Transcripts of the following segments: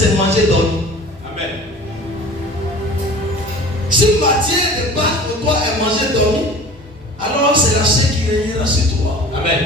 c'est manger, dormir. Amen. Si matière de base pour toi est manger, dormir, alors c'est la chair qui régnera sur toi. Amen.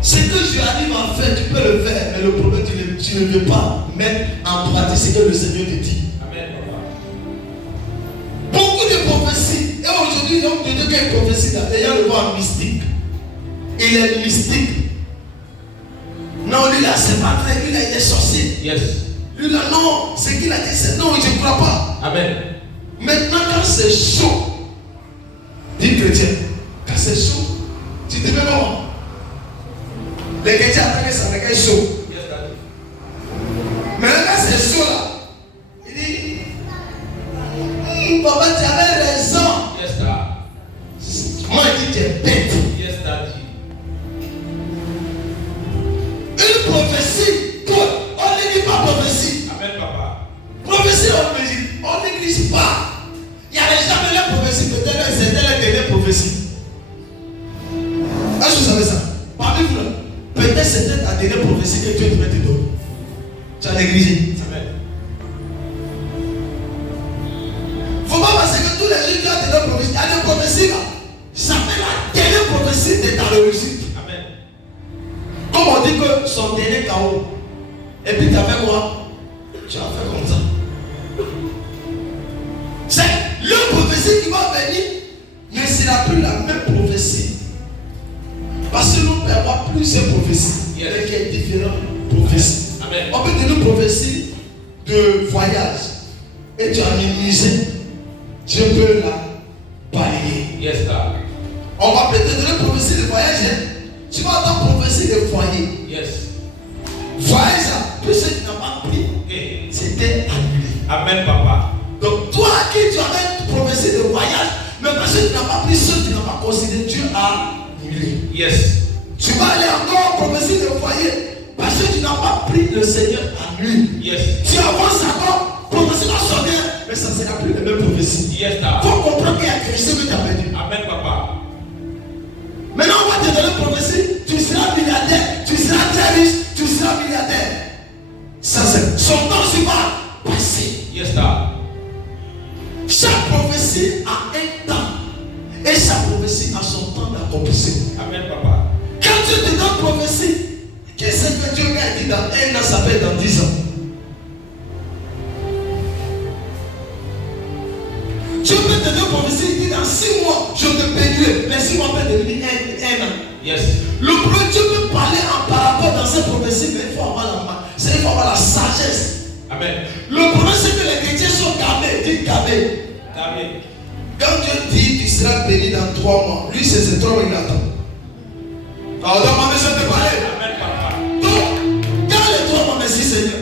Ce que je arrive à faire, tu peux le faire, mais le problème, tu ne veux pas mettre en pratique ce que le Seigneur te dit. Amen. Beaucoup de prophéties. Et aujourd'hui, donc, de Dieu qui est prophétie là, les gens le voient mystique. Il est mystique. Non, lui là, c'est pas vrai, lui là, il est sorcier. Yes. Lui là, non, c'est qu'il a dit, c'est non, je ne crois pas. Amen. Maintenant, quand c'est chaud, dis chrétien, quand c'est chaud, tu te mets comment? Les chrétiens attendent que ça devient chaud. Yes, Daddy. Mais là, quand c'est chaud là, il dit, papa, tu avais raison. Yes, Daddy. Moi, il dit, tu es bête. Yes, Daddy. Une prophétie, on ne dit pas prophétie. Amen, papa. Prophétie, on n'exige pas. Il n'y avait jamais la prophétie, peut-être c'était la dernière prophétie. Est-ce que vous savez ça? Parmi vous là, peut-être c'était ta dernière prophétie que Dieu devait te donner. Tu as négligé. Amen. Faut pas penser que tous les jours Dieu a donné une prophétie. Il y a des prophéties là. Ça fait la dernière prophétie de ta réussite. Amen. Comme on dit que son dernier chaos. Et puis tu as fait quoi? Tu as fait comme ça. C'est le prophétie qui va venir, mais ce n'est plus la même prophétie. Parce que nous pouvons avoir plusieurs prophéties. Il y en a qui est différentes prophéties. Amen. On peut donner une prophétie de voyage. Et tu as négligé. Dieu peut la balayer. Yes, Daddy. On va peut-être donner une prophétie de voyage. Hein? Tu vas avoir une prophétie de foyer. Yes. Voyage, tout ce que tu n'as pas pris, Okay. c'était annulé. Amen, papa. Donc toi qui tu avais une prophétie de voyage, mais parce que tu n'as pas pris ce que tu n'as pas considéré, Dieu a annulé. Yes. Tu vas aller encore en prophétie de foyer, parce que tu n'as pas pris le Seigneur annule. Yes. Tu avances encore, prophétie va sonner, mais ça ne sera plus la même prophétie. Yes, Il Daddy. faut comprendre qu'il y a quelque chose que tu as perdu. Amen, papa. Maintenant on va te donner une prophétie, tu seras milliardaire, tu seras très riche, tu seras milliardaire. Ça c'est son temps va passer. Yes, Daddy. Chaque prophétie a un temps. Et chaque prophétie a son temps d'accomplissement. Amen, papa. Quand Dieu te donne prophétie, qu'est-ce que Dieu a dit dans un an, ça peut être dans 10 ans. Dieu peut te donner prophétie, il dit dans 6 mois, je te bénirai. Les 6 mois peuvent devenir un an. Yes. Le premier Dieu peut parler en parabole dans cette prophétie, mais il faut avoir la main. Il faut avoir la sagesse. Amen. Le problème c'est que les chrétiens sont gardés, dites gardés. Amen. Quand Dieu dit tu seras béni dans 3 mois, lui c'est 3 mois il attend. Alors dans ma maison je te parler. Amen, papa. Donc, quand les 3 mois, merci Seigneur.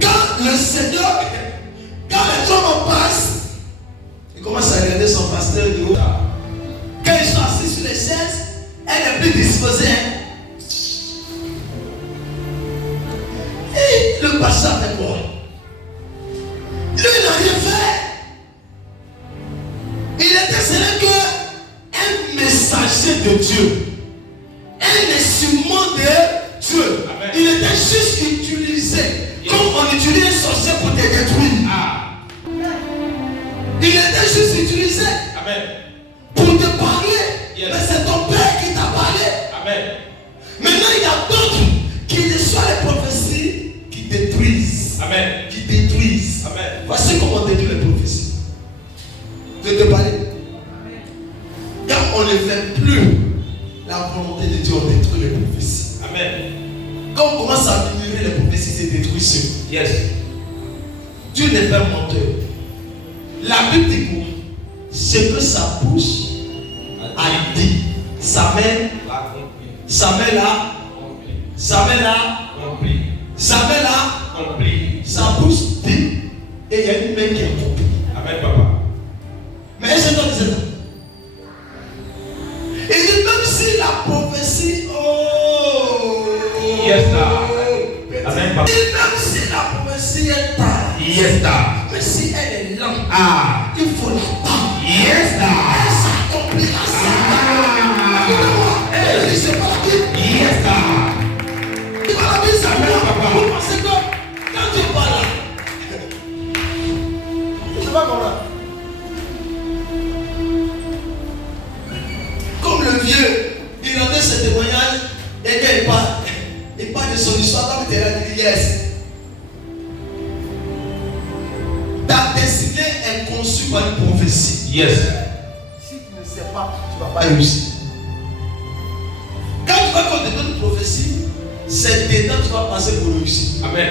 Quand le Seigneur, quand les 3 mois passent, il commence à regarder son pasteur de haut. Quand ils sont assis sur les chaises, elle est plus disposée. Et le pasteur fait quoi? Lui, il n'a rien fait. Il était seulement qu'un messager de Dieu. Un instrument de Dieu. Amen. Il était juste utilisé. Comme on utilise un sorcier pour te détruire. Ah. Il était juste utilisé Amen. pour te parler. Yes. Mais c'est ton père qui t'a parlé. Amen. Maintenant, il y a d'autres qui reçoivent les prophéties qui détruisent. Amen. Qui détruisent. Amen. Voici comment on détruit les prophéties. Je vais te parler. Quand on ne fait plus la volonté de Dieu, on détruit les prophéties. Amen. Quand on commence à murmurer les prophéties, c'est détruire ceux. Yes. Dieu n'est pas menteur. La Bible dit quoi? Ce que sa bouche a dit, sa main La compris. sa main là, Compris. sa main là, Compris. sa main là, Compris. sa bouche dit, et il y a une main qui a compris. Amen, papa. Mais est-ce que tu sais? Il dit même si la prophétie, oh, Yes, sir. Amen, papa. Et même si la prophétie est tard, Yes, sir. mais si elle est lente, Ah. il faut l'attendre. Yes, Elle sir. s'accomplira ça. Ah. Écoutez-moi, elle dit c'est pas la Bible. Yes, sir. C'est pas la Bible, ça. Amen, papa. Vous pensez Yes. Ta destinée est conçue par une prophétie. Yes. Si tu ne sais pas, tu ne vas pas réussir. Quand tu vas qu'on te donne une prophétie, c'est dedans que tu vas passer pour réussir. Amen.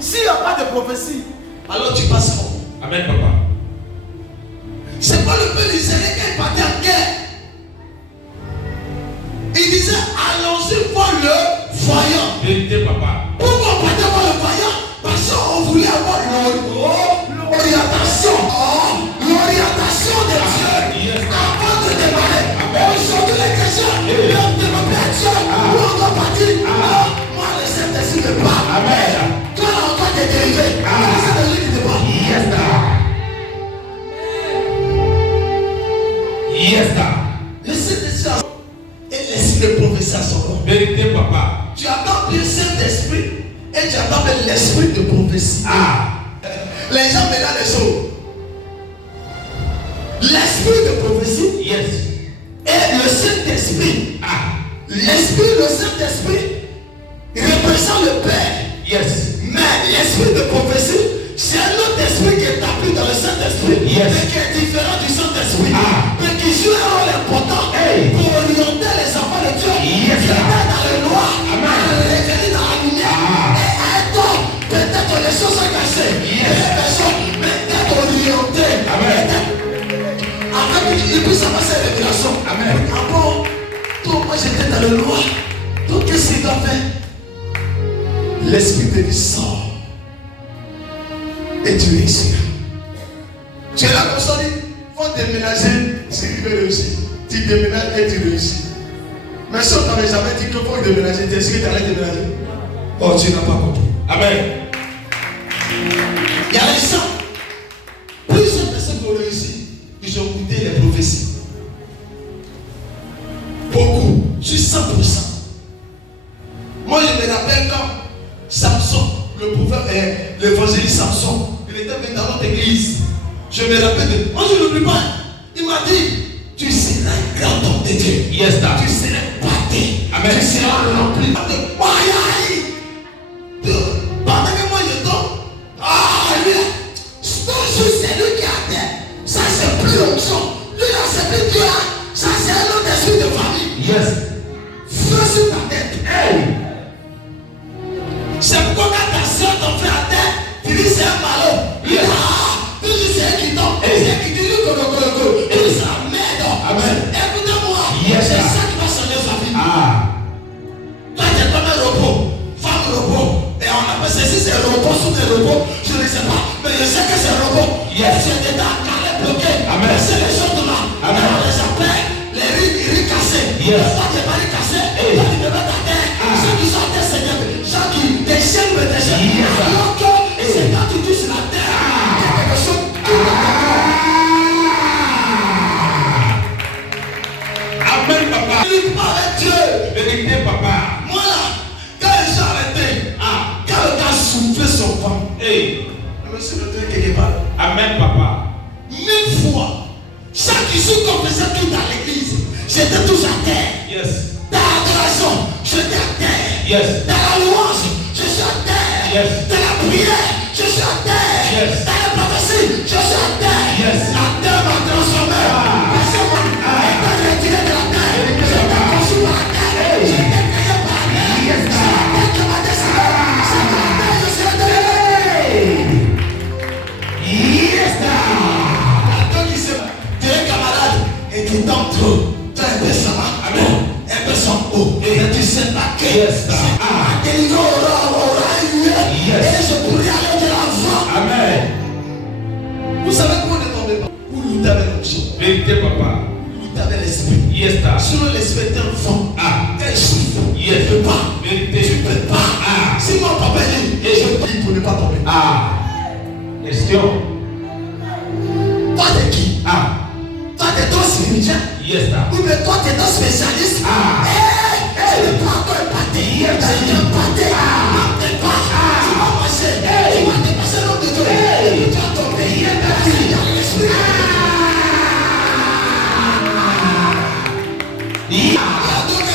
S'il n'y a pas de prophétie, alors tu passes comment? Amen, papa. C'est pas le peuple d'Israël qui est parti en guerre. Il disait allons-y voir le voyant. Vérité, papa. Pourquoi on partait voir le voyant? Parce qu'on voulait avoir l'orientation. L'orientation de Dieu. Avant de démarrer. Aujourd'hui les chrétiens doivent demander à Dieu où on doit partir. Moi le Saint-Esprit ne parle. Amen. Toi on doit te dériver. Le Saint-Esprit ne parle. Yes, sir. Yes, sir. Le Saint-Esprit et l'esprit de prophétie à son nom. Vérité, papa. Tu attends le Saint-Esprit et tu attends l'esprit de prophétie. Les gens mélangent les choses. L'esprit de prophétie Yes. et le Saint-Esprit. L'esprit, le Saint-Esprit représente le Père. Yes. Mais l'esprit de prophétie, c'est un autre esprit qui est appris dans le Saint-Esprit, Yes. mais qui est différent du Saint-Esprit, mais qui joue un rôle important Hey. pour orienter les enfants de Dieu, Yes. qui est dans le noir, à l'éveiller dans la lumière, et à un temps, peut-être les choses sont cassées, et les personnes, mais d'être orientées, Amen. afin qu'il puisse avoir ces révélations. Amen. Ah bon, toi, moi j'étais dans le noir, donc qu'est-ce qu'il doit faire? L'esprit te dit sors. Et tu réussiras. Tu es là comme ça, il faut déménager, c'est qu'il veut réussir. Tu déménages et tu réussis. Mais si on t'avait jamais dit qu'il faut déménager, tu es sûr que tu allais déménager. Oh, tu n'as pas compris. Amen. Il y a les gens. Plusieurs personnes qui ont réussi, ils ont goûté les prophéties. Beaucoup, sur 100%. Moi, je me rappelle quand Samson, le prophète, l'évangéliste Samson, il était venu dans notre église. Je me rappelle de. Moi, je ne l'oublie pas. Il m'a dit tu seras un grand homme de Dieu. Yes, sir. Tu seras bâti. Amen. Tu seras rempli de paille. Pendant que moi je tombe, lui, toujours c'est lui qui a terre. Ça, c'est plus l'onction. Lui, là, c'est plus Dieu. Ça, c'est un autre esprit de famille. Yes. Feu sur ta tête. Hey. C'est pourquoi quand ta soeur t'en fait à terre, tu dis c'est un malheur. Yes. Tu dis c'est elle qui tombe. Hey. C'est elle qui dit le colo. Tu dis c'est la merde. Amen. Écoutez-moi. Yes, C'est sir. ça qui va changer sa vie. Toi, tu es comme un robot. Femme robot. Et on appelle ceci c'est robot sous des robots. Je ne sais pas. Mais je sais que c'est un robot. Yes. C'est dedans, carré bloqué. Amen. C'est les choses là. Amen. On les appelle les riz cassés. Yes. Toi, tu es pas riz cassé. Hey. Toi, tu te mets à terre. Ceux qui sont à terre, Seigneur. Ceux qui déchaînent me déchaînent. Yes. Alors que c'est quand tu touches la terre. Il y a quelque chose qui Amen, papa. ne pas avec Dieu. Vérité, papa. Moi là, quand j'ai arrêté, quand le gars soufflait son vent, Hey. je me suis retrouvé quelque part. Amen, papa. 1000 fois, chaque jour qu'on faisait tout dans l'église, j'étais tous à terre. Yes. Dans l'adoration, j'étais à terre. Yes. Dans la louange, je suis à terre. Yes. Dans la prière, je suis à terre. Yes. Dans la prophétie, je suis à terre. Yes. La terre m'a transformé. Parce que moi, étant retiré de la terre, j'étais conçu par la terre. J'étais créé par la terre. Yes. C'est la terre qui m'a décidé. C'est la terre que je suis délégué. Yes, sir. La terre qui se tu es camarade et tu tombes trop. Tu as un peu ça va. Amen. Un peu son haut. Et tu sais pas que Yes, sir. c'est délivré aura élevé. Yes. Et je pourrais aller de l'avant. Amen. Vous savez pourquoi ne tombez pas? Vous luttez avec l'onction. Vérité, papa. Vous luttez avec l'esprit. Yes, sir. Sinon l'esprit est un vent. Quand il souffle, Yes. tu ne peux pas. Vérité. Tu ne peux pas. Si mon papa dit, et je prie pour ne pas tomber. Question. Toi t'es qui? Toi t'es ton spirituel. Yes, sir. Ou bien toi t'es ton spécialiste. Tu ne peux pas encore épater. Tu ne peux pas épater. Tu vas passer. Tu vas dépasser l'homme de Dieu. Et tu vas tomber. Tu es dans l'esprit. Il y a d'autres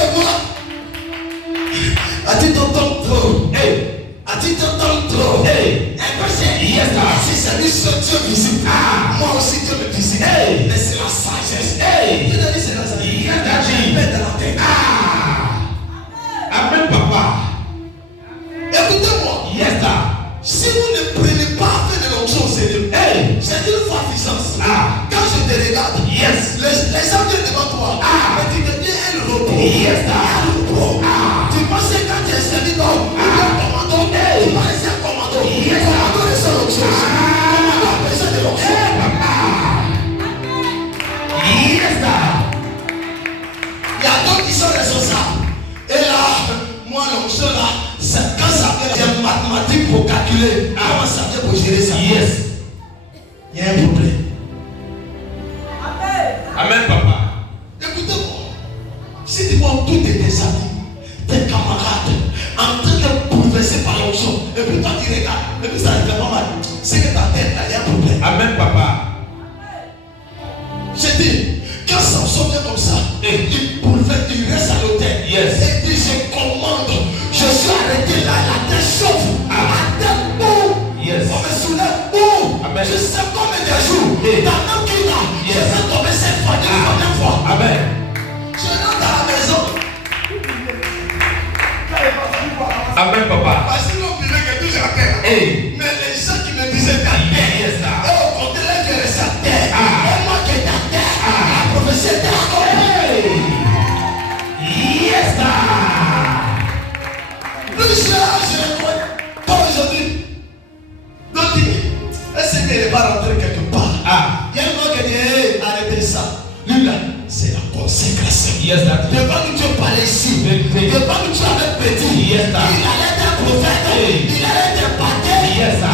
A-t-il t'entends trop? Hey. A-t-il t'entends trop? Hey. Yes, Si c'est lui seul Dieu visite, moi aussi Dieu me visite. Hey. Mais c'est la sagesse. Hey. Dieu t'a dit c'est la sagesse. Yes, Daddy. Mets dans la tête. Amen, papa. Écoutez-moi. Yes, sir. Si vous ne prenez pas fait de l'onction au Seigneur, Hey. c'est une fois puissance. Quand je te regarde, Yes. les gens viennent devant toi. Mais tu deviens un repos. Yes, sir. Un repos. Tu penses que quand tu es servi d'homme, tu es un commando. Tu vas rester un commando. Yes, sir. Commando de son onction. Commando a besoin de l'onction. Yes, sir. Il y a d'autres qui sont responsables. Et là, moi, l'onction là, quand ça vient, il y a mathématiques pour calculer. Comment ça vient pour gérer ça? Yes. Il y a un problème. Amen, papa. Écoutez-moi. Si tu vois tous tes amis, tes camarades, en train de bouleverser par l'onction, et puis toi tu regardes, et puis ça ne fait pas mal. C'est que ta tête là, il y a un problème. Amen, papa. J'ai dit, quand Samson vient comme ça, il bouleverse, il reste à l'hôtel. Yes. Et puis je commande, je suis arrêté là, la tête chauffe, la tête boum. Yes. On me soulève, boum. Amen. Je sais combien de jours, dans notre qui là, je Yes. vais tomber cette fois, une première fois. Amen. Je rentre à la maison. Amen, papa. Parce que l'on disait que tout est à terre. Hey. Mais les gens qui me disaient ta terre, Yes, sir. et au contraire, je reste à terre. Et moi qui est à terre, la prophétie est accomplie. Yes, sir. Plusieurs, je les connais. Comme aujourd'hui. Donc, est-ce qu'il n'est pas rentré quelque part? Il y a un mot qui dit, hey, arrêtez ça. Lui là, c'est la consécration. Yes, sir. Devant nous, Dieu parlait ici. Devant nous, Dieu avait petit. Yes, sir. Il allait être prophète. Hey. Il allait être pâté. Yes, sir.